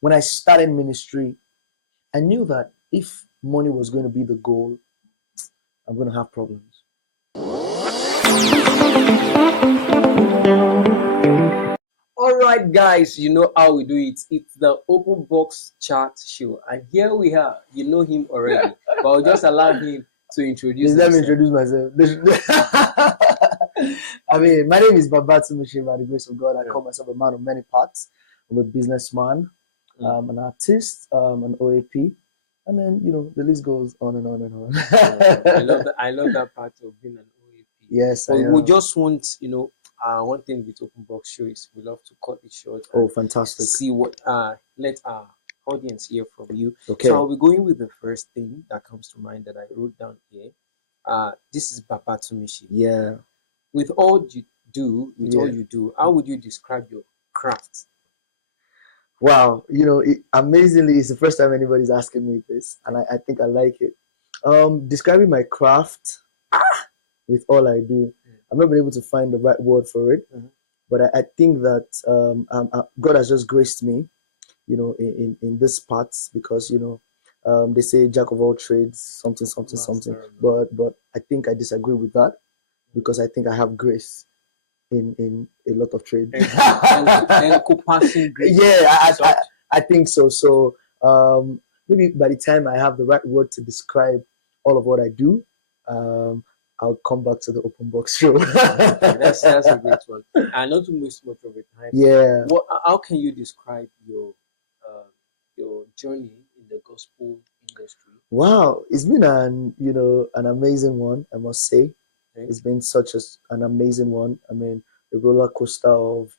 when I started ministry, I knew that if money was going to be the goal, I'm going to have problems. All right, guys, you know how we do it. It's the Open Box Chat Show, and here we are. You know him already, but I'll just allow him to introduce Please let me himself. introduce myself. I mean, my name is Babatunmise. By the grace of God, I call myself a man of many parts. I'm a businessman, an artist, an OAP, and then the list goes on and on and on. I love that part of being an OAP. Yes, But I we am. just want, one thing with Open Box Show is we love to cut it short. Oh, fantastic. See what let our audience hear from you. Okay. So I'll be going with the first thing that comes to mind that I wrote down here. This is Babatunmise. Yeah. With all you do, how would you describe your craft? Wow, amazingly, it's the first time anybody's asking me this, and I think I like it. Describing my craft with all I do, I've not been able to find the right word for it, but I think that God has just graced me, in this part because they say jack of all trades, something, something, something. But I think I disagree with that because I think I have grace in a lot of trades. Encompassing grace. Yeah, I think so. So maybe by the time I have the right word to describe all of what I do, I'll come back to the Open Box Show. That's a great one. And not to waste much of your time. Yeah. How can you describe your journey in the gospel industry? Wow, it's been an amazing one, I must say. Okay. It's been such an amazing one. I mean, a roller coaster of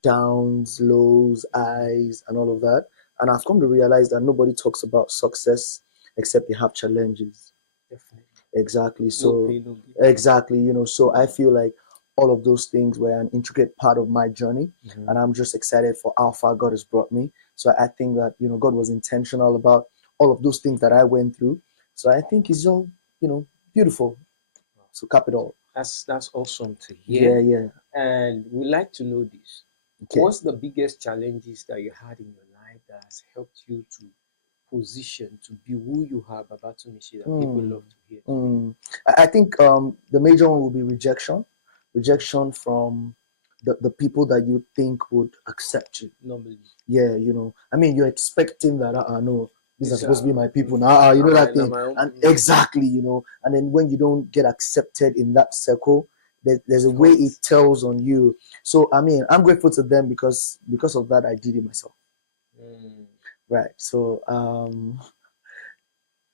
downs, lows, highs, and all of that. And I've come to realize that nobody talks about success except they have challenges. Definitely. Exactly. So exactly, so I feel like all of those things were an intricate part of my journey, and I'm just excited for how far God has brought me. So I think that God was intentional about all of those things that I went through. So I think it's all beautiful. So cap it all. That's awesome to hear. Yeah. And we like to know this. Okay. What's the biggest challenges that you had in your life that has helped you to position to be who you are, Babatunmise, that people love to hear? I think the major one will be rejection from the people that you think would accept you. Normally. Yeah, I mean, you're expecting that, no, these are supposed to be my people now. You know that thing. And exactly, and then when you don't get accepted in that circle, there's a way it tells on you. So, I mean, I'm grateful to them because of that, I did it myself. Right. So,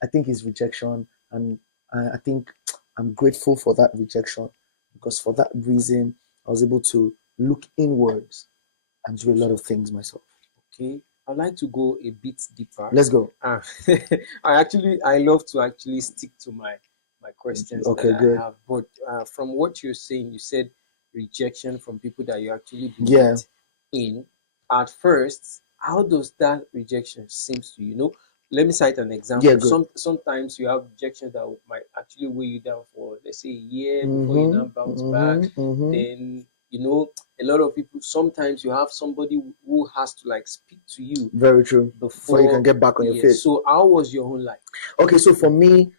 I think it's rejection, and I think I'm grateful for that rejection because for that reason, I was able to look inwards and do a lot of things myself. Okay. I'd like to go a bit deeper. Let's go. I love to actually stick to my questions that good. I have. But from what you're saying, you said rejection from people that you actually believed in. At first, how does that rejection seems to you? Let me cite an example. Yeah, sometimes you have rejections that might actually weigh you down for, let's say, a year before you now bounce back. Then a lot of people, sometimes you have somebody who has to speak to you. Very true. Before you can get back on your feet. So how was your own life? Okay, so for me,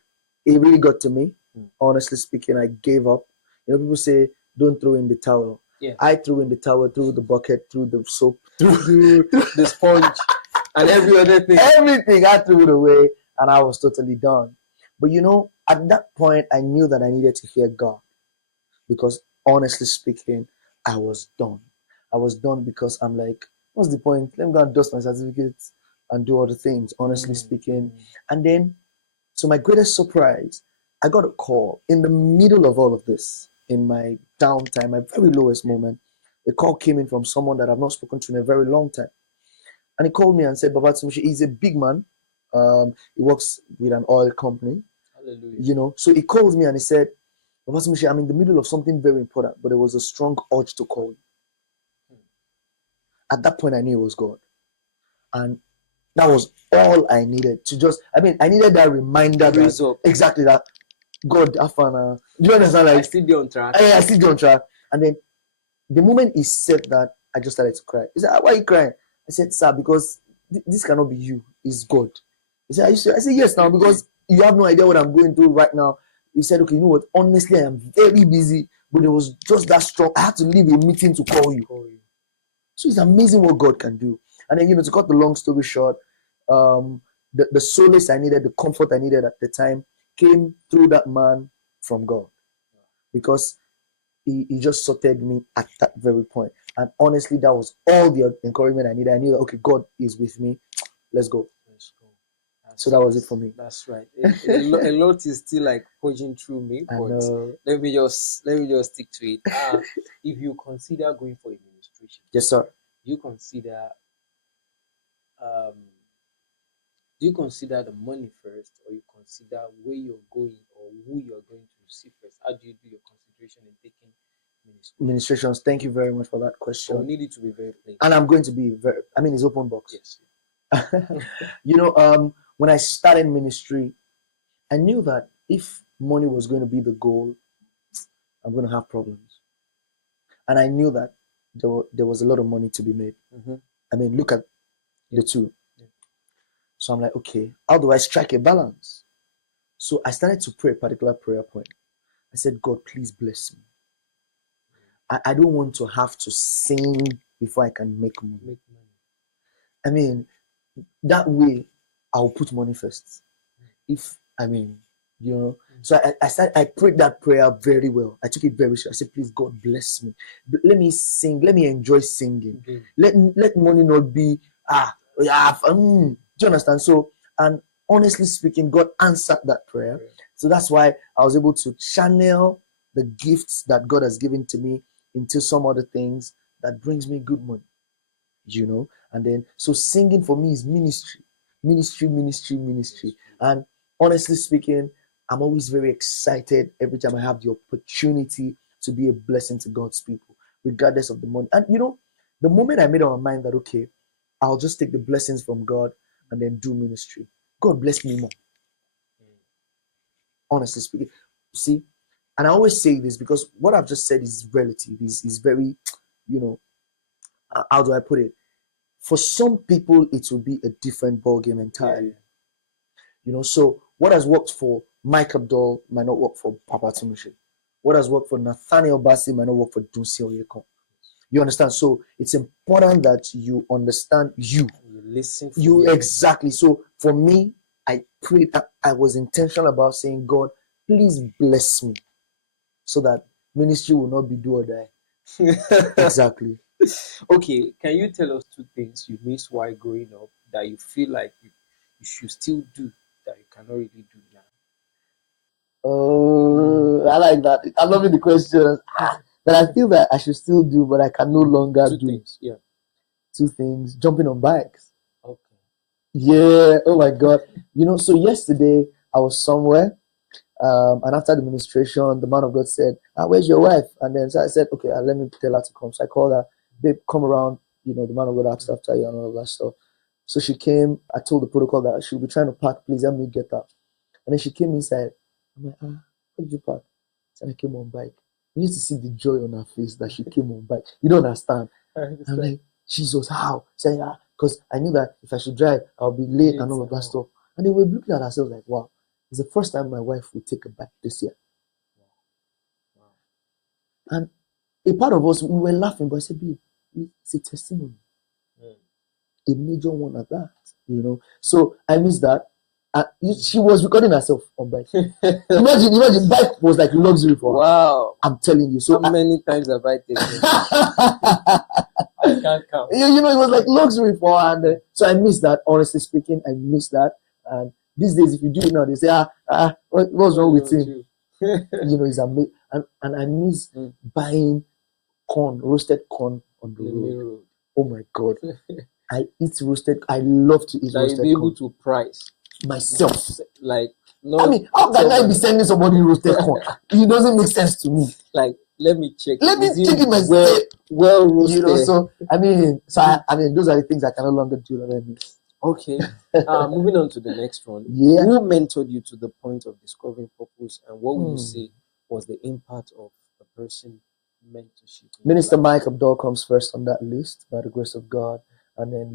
it really got to me. Honestly speaking, I gave up. People say don't throw in the towel. Yeah. I threw in the towel, threw the bucket, threw the soap, threw the sponge, and every other thing. Everything I threw it away, and I was totally done. But at that point, I knew that I needed to hear God, because honestly speaking, I was done. I was done because I'm like, what's the point? Let me go and dust my certificates and do other things, honestly speaking. And then, to my greatest surprise, I got a call in the middle of all of this, in my downtime, my very lowest moment. A call came in from someone that I've not spoken to in a very long time. And he called me and said, Babatunmise, he's a big man. He works with an oil company. Hallelujah. So he called me and he said, Babatunmise, I'm in the middle of something very important, but there was a strong urge to call you. At that point, I knew it was God. And that was all I needed to I needed that reminder exactly that God, Afana. Do you understand? I still be on track. I still be on track. And then the moment he said that, I just started to cry. He said, why are you crying? I said, sir, because this cannot be you. It's God. He said, are you sure? I said, yes, now, because you have no idea what I'm going through right now. He said, okay, you know what? Honestly, I am very busy, but it was just that strong. I had to leave a meeting to call you. So it's amazing what God can do. And then, to cut the long story short, the solace I needed, the comfort I needed at the time came through that man from God, because he just sorted me at that very point. And honestly, that was all the encouragement I needed. I knew that, okay, God is with me. Let's go. So that was it for me. That's right. A lot is still like pushing through me, I but know. let me just stick to it. If you consider going for administration, Yes, sir. you consider um do you consider the money first, or you consider where you're going or who you're going to receive first? How do you do your consideration in taking ministration? Administrations. Thank you very much for that So we question. need it to be very plain. And I'm going to be very, it's open box. Yes. When I started ministry, I knew that if money was going to be the goal, I'm going to have problems. And I knew that there was a lot of money to be made. Look at the two. So I'm like, okay, how do I strike a balance? So I started to pray a particular prayer point. I said, God, please bless me. I don't want to have to sing before I can make money. That way I'll put money first. So I prayed that prayer very well. I took it very seriously. I said, please, God bless me. Let me sing. Let me enjoy singing. Let money not be, do you understand? So, and honestly speaking, God answered that prayer. So that's why I was able to channel the gifts that God has given to me into some other things that brings me good money. And then, so singing for me is ministry. And honestly speaking, I'm always very excited every time I have the opportunity to be a blessing to God's people, regardless of the money. And the moment I made up my mind that, okay, I'll just take the blessings from God and then do ministry, God bless me more. Honestly speaking, you see, and I always say this because what I've just said is relative, is very, how do I put it? For some people, it will be a different ballgame entirely. So what has worked for Mike Abdul might not work for Babatunmise. What has worked for Nathaniel Bassi might not work for Dunsi Oyekon. You understand? So it's important that you understand you. You listen. Exactly. So for me, I prayed. I was intentional about saying, God, please bless me, so that ministry will not be do or die. Exactly. Okay, can you tell us 2 things you missed while growing up that you feel like you should still do that you cannot really do now? Oh, I like that. I'm loving the questions. That I feel that I should still do, but I can no longer 2 do. things, yeah. 2 things. Jumping on bikes. Okay. Yeah. Oh my God. So yesterday I was somewhere, and after the administration, the man of God said, where's your wife? And then so I said, okay, let me tell her to come. So I called her, babe, come around. The man of God asked after you and all of that stuff. So she came. I told the protocol that she'll be trying to park. Please help me get her. And then she came inside. I'm like, where did you park? So I came on bike. You need to see the joy on her face that she came on bike. You don't understand. I'm like, Jesus, how? Saying, because I knew that if I should drive, I'll be late and all of that stuff. And they were looking at ourselves like, wow, it's the first time my wife will take a bike this year. And a part of us, we were laughing, but I said, babe, it's a testimony. A major one at that, So I missed that. She was recording herself on bike. imagine, bike was like luxury for her. Wow. I'm telling you. So how many times have I taken? I can't count. It was like luxury for her. And so I missed that. Honestly speaking, I missed that. And these days, if you do it now, they say, what's wrong with him? He's amazing. And I miss buying roasted corn on the road. Oh my God. I eat roasted. I love to eat roasted corn. Be able to price myself. Like, no. How can I be sending somebody roasted corn? It doesn't make sense to me. Like, let me check. Let me check it myself. Well roasted. So those are the things I can no longer do that I miss. Okay. Moving on to the next one. Yeah. Who mentored you to the point of discovering purpose, and what would you say was the impact of a person mentorship? Minister Mike Abdul comes first on that list by the grace of God, and then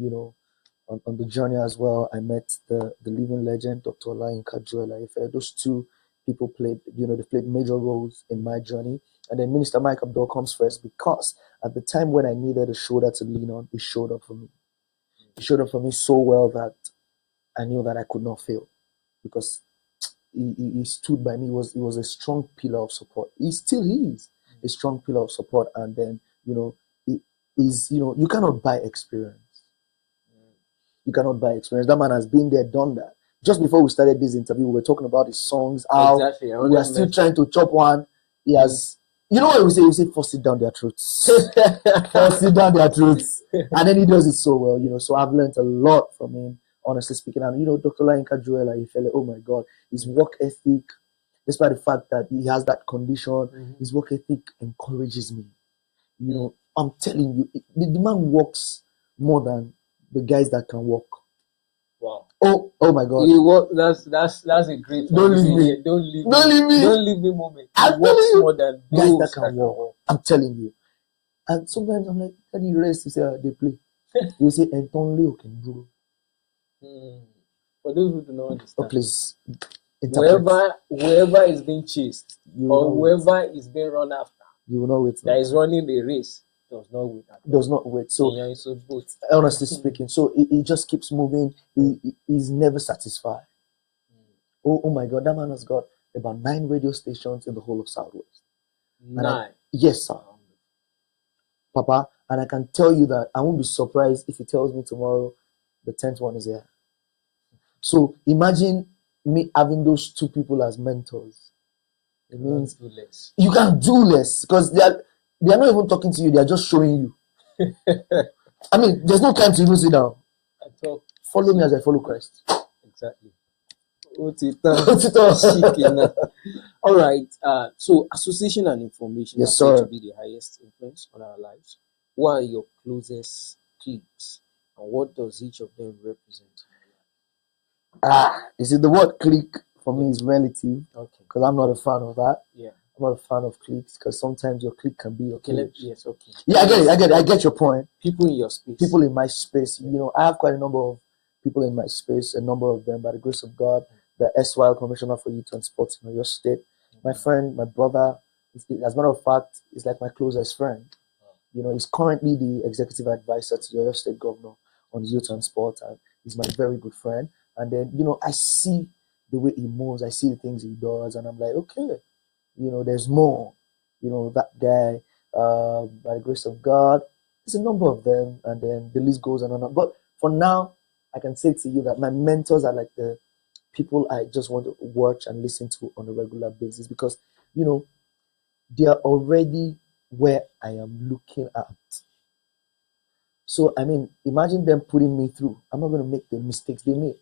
on the journey as well, I met the living legend, Dr. Olayinka Joel. Those two people played, they played major roles in my journey. And then Minister Mike Abdul comes first because at the time when I needed a shoulder to lean on, he showed up for me. He showed up for me so well that I knew that I could not fail because he stood by me. He was a strong pillar of support. He still is a strong pillar of support. And then, he is, you cannot buy experience. You cannot buy experience. That man has been there, done that. Just before we started this interview, we were talking about his songs, how exactly. we are still trying to chop one. He has, you know what we say? We say, force it down their throats. Force it down their throats. And then he does it so well, So I've learned a lot from him, honestly speaking. And, Dr. Olayinka Joel, oh my God, his work ethic, despite the fact that he has that condition, his work ethic encourages me. I'm telling you, the man works more than the guys that can walk. Wow. Oh my God. That's a great Don't leave me. Don't leave me. Don't leave me moment. He works more than guys that can walk. I'm telling you. And sometimes I'm like, how do you rest? You say, they play. You say, Entonle can do. For those who do not understand. Oh, please. Whoever is being chased or whoever is being run after, you will not wait. That is running the race. Does not wait. So, honestly speaking, so he just keeps moving. He's never satisfied. Oh my God, that man has got about 9 radio stations in the whole of Southwest. 9? Yes, sir. Papa, and I can tell you that I won't be surprised if he tells me tomorrow the 10th one is here. So imagine me having those 2 people as mentors. It means you can do less because they are not even talking to you, they are just showing you. I mean, there's no time to even sit down. Follow me as I follow Christ. Exactly. All right. So association and information yes, sir, to be the highest influence on our lives. What are your closest cliques and what does each of them represent? You see, the word clique for me is relative. Okay. Because I'm not a fan of that. Yeah. I'm not a fan of cliques because sometimes your clique can be your clique. Yes, okay. Yeah, I get it. I get your point. People in your space. People in my space. I have quite a number of people in my space, a number of them, by the grace of God, the SYL Commissioner for Youth and Sports in your state. My friend, my brother, as a matter of fact, is like my closest friend. He's currently the executive advisor to the Oyo State Governor on youth and sport, and he's my very good friend. And then, I see the way he moves, I see the things he does, and I'm like, okay, there's more. That guy, by the grace of God, there's a number of them, and then the list goes on and on. But for now, I can say to you that my mentors are like the people I just want to watch and listen to on a regular basis because, they are already where I am looking at. So, I mean, imagine them putting me through. I'm not going to make the mistakes they made.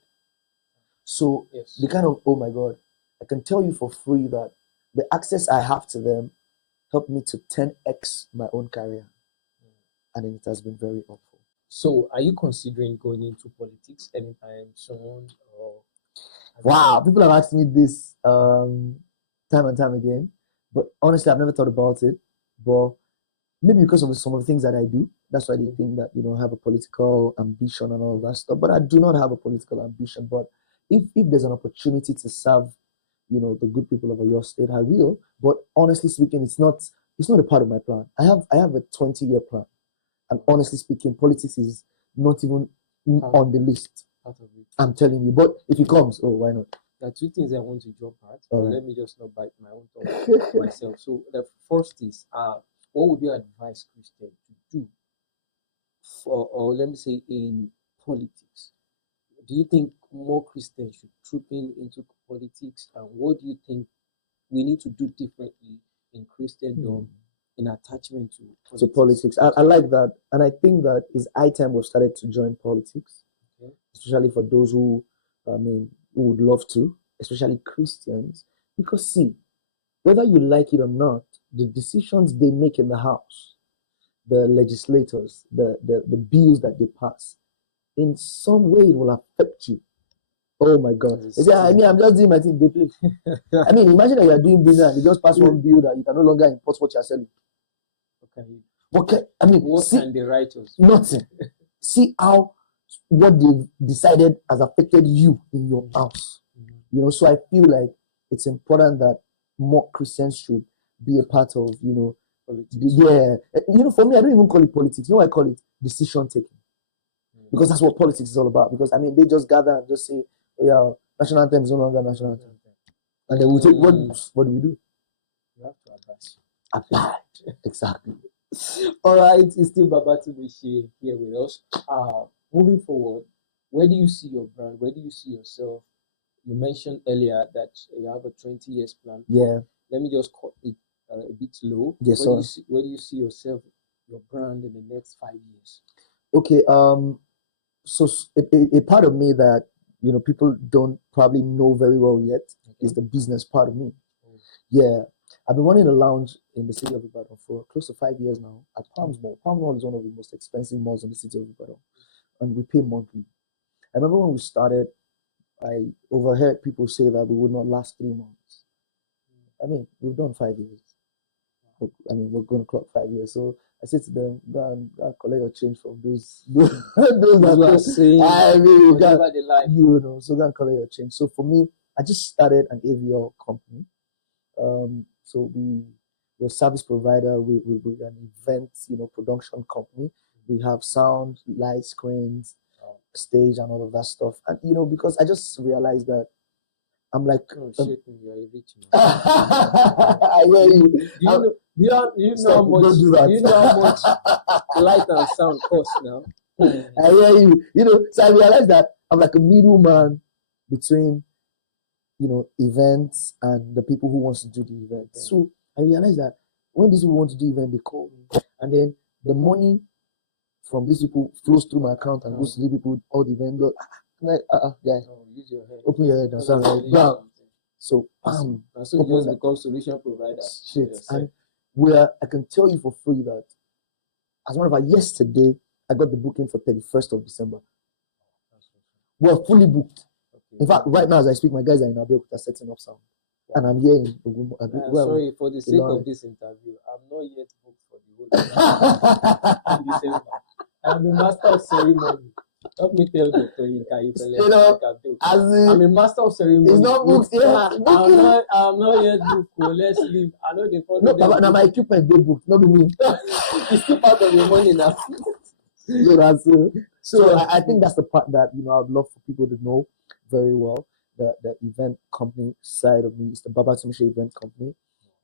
So, the kind of, oh my God, I can tell you for free that the access I have to them helped me to 10x my own career. And it has been very helpful. So, are you considering going into politics anytime soon? Wow, people have asked me this time and time again. But honestly, I've never thought about it. But maybe because of some of the things that I do, that's why they think that I have a political ambition and all that stuff. But I do not have a political ambition. But if there's an opportunity to serve, the good people of your state, I will. But honestly speaking, it's not a part of my plan. I have a 20-year plan. And honestly speaking, politics is not even on the list. I'm telling you. But if it comes, why not? There are 2 things I want to jump at. But let me just not bite my own tongue myself. So the first is, what would you advise Christians to do or let me say in politics? Do you think more Christians should troop into politics? And what do you think we need to do differently in Christendom in attachment to politics? I like that. And I think that it's high time we've started to join politics, especially for those who would love to, especially Christians. Because see, whether you like it or not, the decisions they make in the House, the legislators, the bills that they pass, in some way it will affect you. Oh my God. I'm just doing my thing, they play. Imagine that you are doing business and you just pass one bill that you can no longer import what you are selling. What can the righteous? Nothing. See how what they've decided has affected you in your house. You know, so I feel like it's important that more Christians should be a part of, you know, you know, for me, I don't even call it politics. You know, I call it decision taking, because that's what politics is all about. Because I mean, they just gather and just say, "Oh yeah, national anthem is no longer national anthem," and then we take what do we do? You have to advise. Abide. Exactly. All right, it's still Babatunmise here with us. Moving forward, where do you see your brand? Where do you see yourself? You mentioned earlier that you have a 20 years plan. Yeah. Let me just cut it a bit low. Yes, where sir. where do you see yourself, your brand in the next 5 years? Okay. So a part of me that, you know, people don't probably know very well yet is the business part of me. Yeah. I've been running a lounge in the city of Ibadan for close to 5 years now at Palms Mall. Palms Mall is one of the most expensive malls in the city of Ibadan, and we pay monthly. I remember when we started, I overheard people say that we would not last 3 months. I mean, we've done 5 years. I mean, we're going to clock 5 years. So I said to them, go and collect your change from those that are saying, I mean, whatever they like. You know, so go and collect your change. So for me, I just started an AVL company. So we're a service provider. We're an event, you know, production company. We have sound, light, screens, stage, and all of that stuff. And you know, because I just realized that I'm like, shit, you're a rich man. I hear you. Do you know? Do you know how much? Do you know how much light and sound cost now? I hear you. You know, so I realized that I'm like a middleman between, you know, events and the people who wants to do the event. So I realized that when these people want to do event, they call me, and then the money from these people flows through my account and goes to the people all the vendors. Like, guys, use your head. Open your head and start like, bam. So, bam. So you just become solution provider. Shit. And where I can tell you for free that, as a matter of fact, yesterday I got the booking for 31st of December. We're fully booked. In fact, right now as I speak, my guys are in Abeokuta setting up sound. And I'm here in sorry, for the sake of this interview, I'm not yet booked for the whole in December. I'm a master of ceremony. Help me tell Dr. You know, I'm a master of ceremony. It's not booked yet. I'm not yet booked. So let's leave. I know they follow. No, now my equipment they booked, not me. It's still part of your money now. So I think that's the part that, you know, I'd love for people to know very well. The event company side of me is the Babatunmise event company,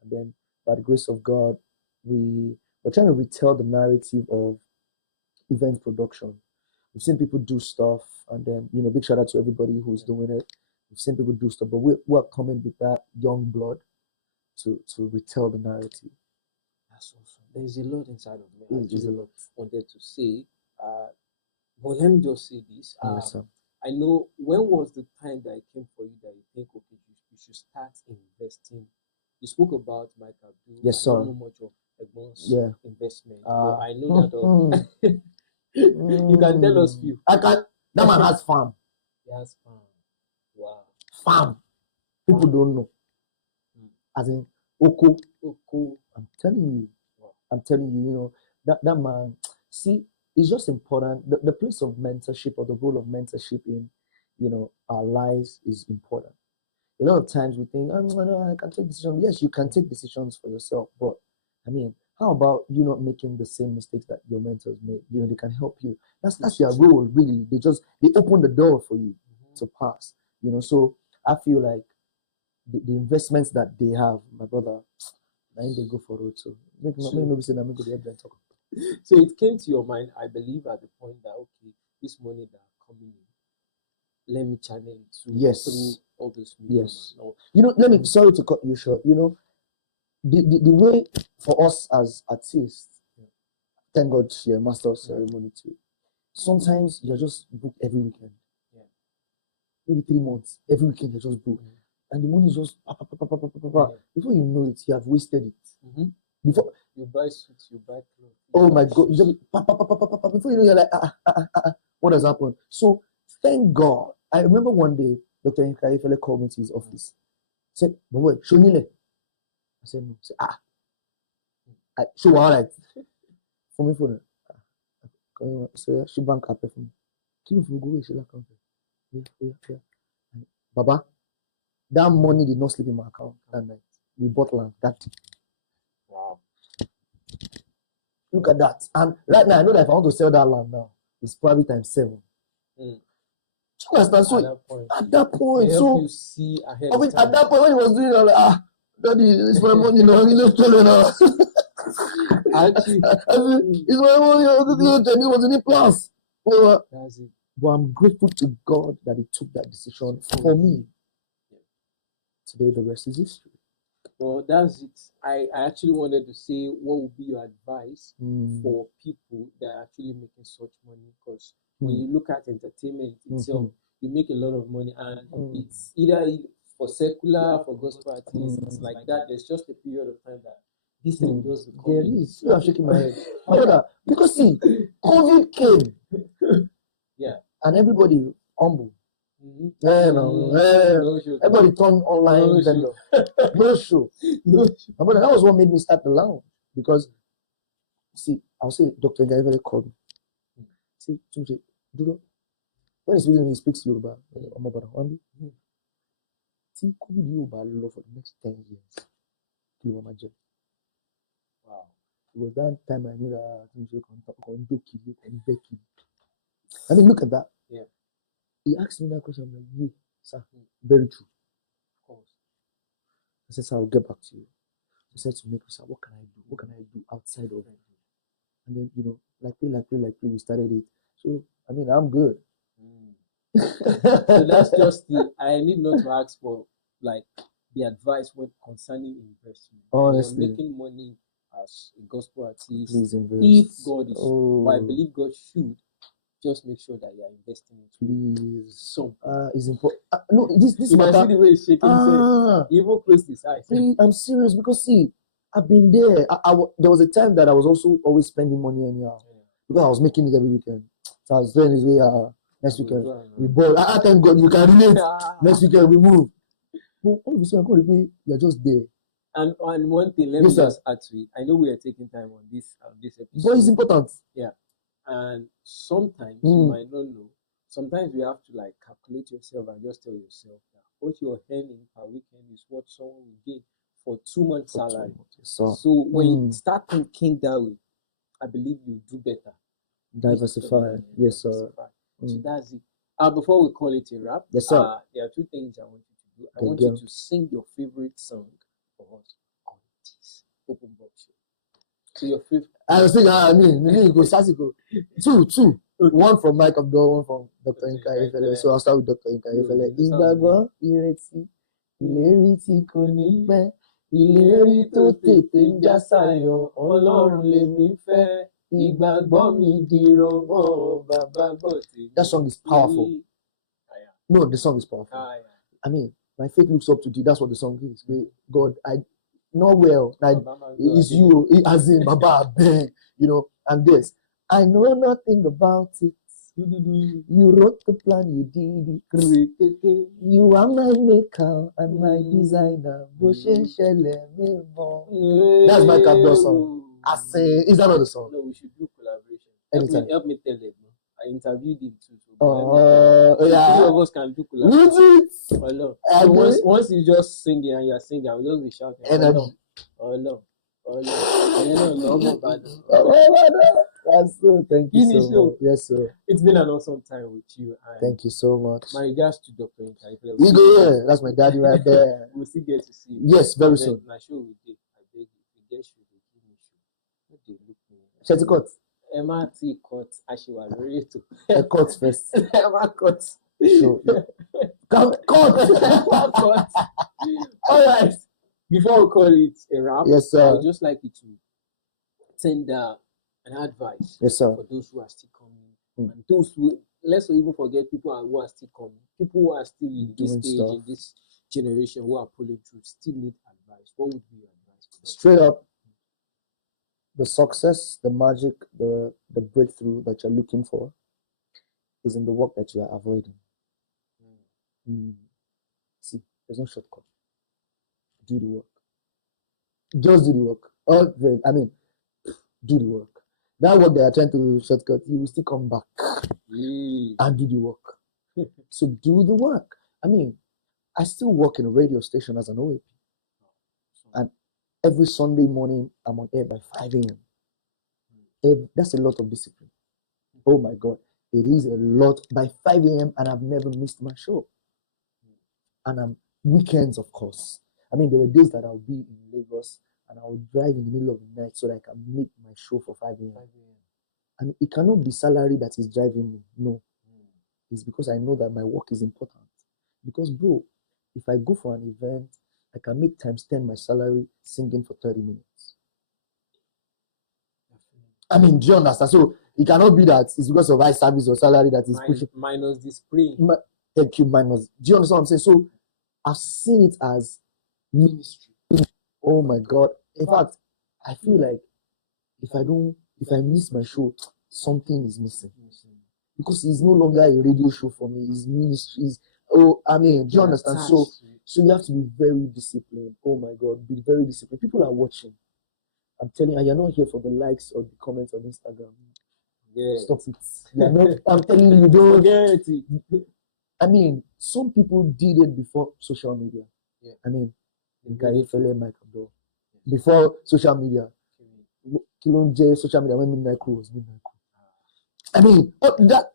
and then by the grace of God, we're trying to retell the narrative of event production. We've seen people do stuff, and then, you know, big shout out to everybody who's doing it. We've seen people do stuff, but we're coming with that young blood to retell the narrative. That's awesome. There's a lot inside of me. There's a lot wanted to say. But let me just say this. Yes, I know, when was the time that it came for you that you think, okay, you should start investing? You spoke about Mike Abdul. Yes, sir. I don't know much of Egmon's investment, but I know that you can tell us few. That man has farm. He has farm. Wow. Farm. People don't know. As in Oko. I'm telling you. Wow. I'm telling you, you know, that man, see, it's just important. The place of mentorship, or the role of mentorship in, you know, our lives is important. A lot of times we think, oh, no, I can take decisions. Yes, you can take decisions for yourself, but I mean, how about you not making the same mistakes that your mentors made? You know, they can help you. That's their role, really. They open the door for you to pass. You know, so I feel like the investments that they have, my brother, I think they go for it. So so it came to your mind, I believe, at the point that, okay, this money that are coming in, let me channel it through all those media. Yes. You know, sorry to cut you short. You know, the way for us as artists, thank God you're a master of ceremony too. Sometimes you're just booked every weekend. Maybe 3 months. Every weekend you're just booked. And the money is just before you know it, you have wasted it. Before you buy suits, you buy clothes. Oh my God! You just before you know, you're like, what has happened? So thank God. I remember one day, Dr. Nkaifele called me to his office. Said, "Boy, show me." I said, "No." Said, show all right. For me, for so she bank up for me. Baba, that money did not sleep in my account that night. We bought land that day. Wow. Look at that. And right now, I know that if I want to sell that land now, it's probably times 7. Mm. So you understand? So at that point, They help so you see ahead I mean, of time. at that point when he was doing it, I was like, daddy, it's my money now. You know, Actually, it's my money. It was in the plans. that's it. But I'm grateful to God that He took that decision for me. Today, the rest is history. Well, that's it. I actually wanted to say, what would be your advice for people that are actually making such money? Because when you look at entertainment itself, you make a lot of money, and it's either for secular, for gospel artists, it's like that. There's just a period of time that this thing will just become. There is. You are shaking my head. Brother, because see, COVID came. Yeah. And everybody humble. No show. Everybody turned online vendor. No show. No show. But that was what made me start the lounge. Because, see, I'll say, Dr. Ngaivele called me. See, Duro, when he's speaking, he speaks Yoruba. See, COVID Yoruba law for the next 10 years. Wow. It was that time I knew that I mean, look at that. Yeah. He asked me that question. I'm like, yeah, sir, very true. Of course. I said, sir, I'll get back to you. I said to me, sir, what can I do? What can I do outside of it? And then, you know, like play, we started it. So, I mean, I'm good. So that's just I need not to ask for, like, the advice when concerning investment. Honestly. When you're making money as a gospel artist, please invest. If God is, but I believe God should, just make sure that you are investing in please something. It's important. No, this you matter. Can see the way he's shaking. He even closed his eyes. Please, I'm serious because see, I've been there. There was a time that I was also always spending money anyhow because I was making it every weekend. So I was doing this way. Next weekend we bought. I thank God you can relate. Next weekend we move. But all of a sudden, I can't repeat. You're just there. And one thing, let me just add to it. I know we are taking time on this episode, but it's important. Yeah. And sometimes you might not know. Sometimes you have to like calculate yourself and just tell yourself that what you're earning per weekend is what someone will gain for 2 months' salary. So when you start thinking that way, I believe you do better. Diversify. Yes, sir. So that's it. Before we call it a wrap, yes, sir. There are 2 things I want you to do. I want you to sing your favorite song for us on this open box show. So your favorite. I was thinking, maybe you go Sasiko. 2. Okay. One from Mike Abdul, one from Dr. Inka Ifele. So I'll start with Dr. Inka Ifele. Ìgbàgbọ́, ìrètí, ìlérí tí kò ní pẹ́, ìlérí tó tètè ń já sáyọ̀, Ọlọ́run lèmi fẹ́, ìgbàgbọ́ mi dìrọ̀ mọ́ bàbá gbọ́ tèmi. That song is powerful. No, the song is powerful. I mean, my faith looks up to thee. That's what the song is. God, not well. Like it's you, as in Baba, you know, and this. I know nothing about it. You wrote the plan, you did it. You are my maker and my designer. That's my Cabdo song. I say, is that not the song? No, we should do collaboration. Anytime. Help me tell them. I interviewed him too. So yeah. 2 of us can do collaboration. So once you just sing it and you're singing, I will just be shouting. Energy. Oh no. That's so. Thank you so much. Yes, sir. It's been an awesome time with you. And thank you so much. My regards to Dr. Inka. You go here. That's my daddy right there. We'll still get to see you. Yes, very soon. My show will take. I beg you. If you get show, they give me show. What they look me. Shut cut. Emma T cut. Ashiwa ready to. Cut first. Emma cut. Sure. Come cut. Cut. All right. Before we call it a wrap, yes, sir. I would just like you to send an advice, yes, sir, for those who are still coming, and those who, let's not even forget people who are still coming, people who are still in this age, in this generation, who are pulling through, still need advice. What would be your advice? Straight up, the success, the magic, the breakthrough that you're looking for is in the work that you are avoiding. See, there's no shortcut. Do the work. Just do the work. I mean, do the work. That work they are trying to shortcut, you will still come back Yeah. and do the work. So do the work. I mean, I still work in a radio station as an OAP. And every Sunday morning, I'm on air by 5 a.m. That's a lot of discipline. Oh my God. It is a lot by 5 a.m. and I've never missed my show. And I'm weekends, of course. I mean, there were days that I'll be in Lagos and I'll drive in the middle of the night so that I can make my show for 5 a.m. And it cannot be salary that is driving me. No. It's because I know that my work is important. Because, bro, if I go for an event, I can make times 10 my salary singing for 30 minutes. I mean, do you understand? So it cannot be that it's because of high service or salary that is pushing. Minus the spring. Thank you, minus. Do you understand what I'm saying? So I've seen it as ministry. Oh my God. In fact, I feel like if I miss my show, something is missing. Because it's no longer a radio show for me, it's ministry. Do you understand? So you have to be very disciplined. Oh my God, be very disciplined. People are watching. I'm telling you, you're not here for the likes or the comments on Instagram. Yeah. Stop it. You're not, I'm telling you, don't get it. I mean, some people did it before social media. Yeah. I mean, Mike Abdul. Before social media. Social media when Midnight Crew was Midnight Crew. I mean, that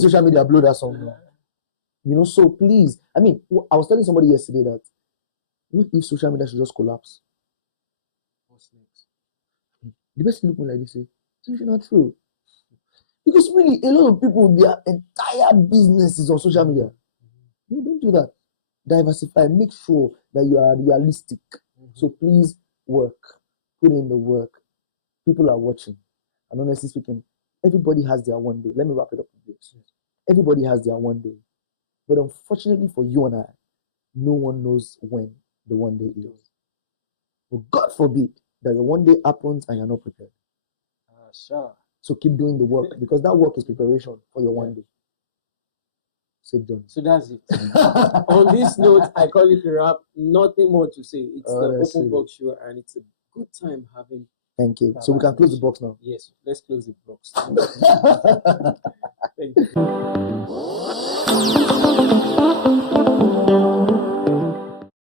social media blow that song now. You know, so please, I mean, I was telling somebody yesterday that what if social media should just collapse? What's next? The best look like this, it's not true. Because really, a lot of people, their entire business is on social media. No, don't do that. Diversify. Make sure that you are realistic. So please work. Put in the work. People are watching. And honestly speaking, everybody has their one day. Let me wrap it up with this. Everybody has their one day. But unfortunately for you and I, no one knows when the one day is. But God forbid that your one day happens and you're not prepared. Sure. So keep doing the work because that work is preparation for your one day. Say John. So that's it. On this note, I call it a wrap. Nothing more to say. It's the Open Box Show and it's a good time having. Thank you. So we can close the box now. Yes, let's close the box. Thank you.